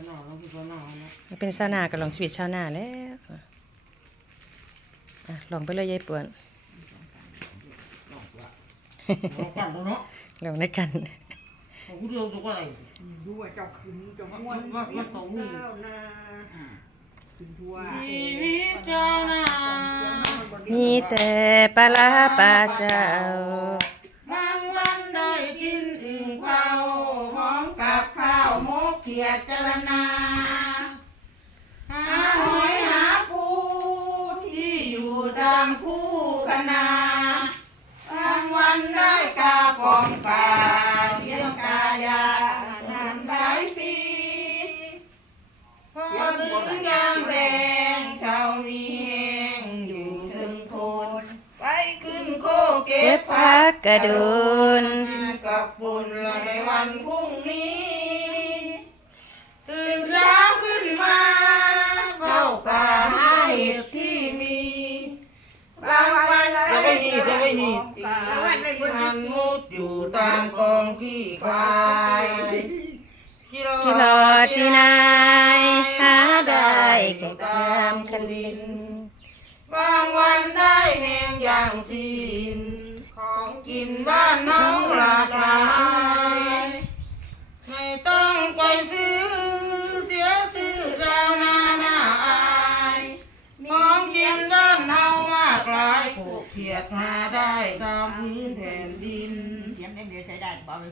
สนอเราคือสนอนะมันเป็นชาวนากับลองชีวิตชาวนาแล้วอะลองไปเลยยายปวนเรากันแล้วเนาะลองในกันเขาพูดเรื่องตัวอะไรดูว่าเจ้าขึ้นเจ้ามัม้วนนมันมันต้องมีเจ้านาขึ้นทั่วชีวิตเจ้านามีแต่ปลาร้าปลาเจ้า มกเขียจรณาหาหอยหาปูที่อยู่ตามคู่คณาบางวันได้กาปองป่าเลี้ยงกายานานหลายปีพอถึงยามแรงชาวมีแหงอยู่ถึงโคนไปขึ้นโคเก็บพักกระโดนกินกับฝุ่นละในวันพรุ่งนี้ ไม่หีจะไม่หีมันมุดอยู่ตามกองขี้ควายกิโลจีนายหาได้แก่ตามคันดิน บางวันได้แหงอย่างสิ้นของกินบ้านน้องหลากหลายไม่ต้องไปซื้อเสียซื้อราวนาหน้าอายของกินบ้านเฮามากหลายผูกเขียดหา ได้ตามพื้นแผ่นดินเสียงเดียวใช้ได้เบาเลย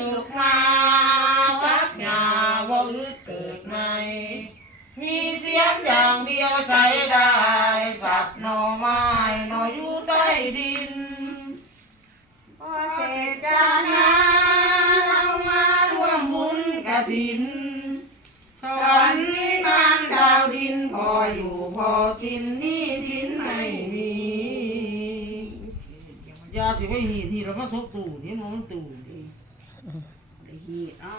ถูกมาพักยาบ่อึดเกิดใหม่มีเสียงอย่างเดียวใช้ได้สับหน่อไม้หน่ออยู่ใต้ดินพอเศษจานงานเอามาร่วมบุญกระถินสวรรค์นิพพานดาวดินพออยู่พอกินนี่ทิ้น สิไม่หีทีเราก็ทบตู่นี่มันตู่ดิได้ฮีเอ้า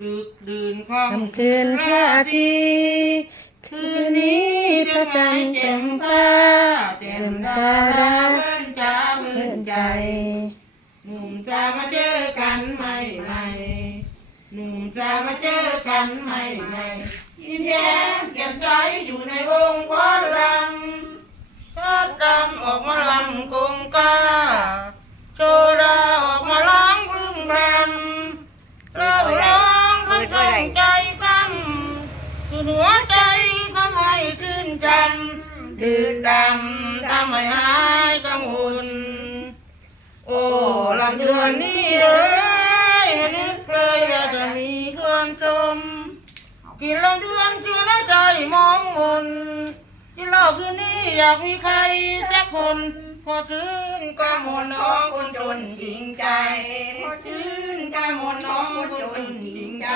ดึกดื่นค่ำคืนพระอาทิตย์คืนนี้พระจันทร์เต็มฟ้าเต็มดาราเพื่อนจ้าเพื่เพื่ออนใจ หนุ่มจะมาเจอกันใหม่ใหม่หนุ่มจะมาเจอกันใหม่ใหม่ยิ้มแย้มแจ่มใสอยู่ในวงพอลัำให้ขึ้นจังดืดดำทำให้หายกังวลโอ้ลำดวนนี่เอ้ยนึกเลยว่าจะมีคนชมกินลำดวนกินแล้วใจมองมนกินเหล้าคืนนี้อยากมีใครสักคนพอคืนก็มนน้องคนจนจริงใจพอคืนก็มนน้องคนจนจริงใจ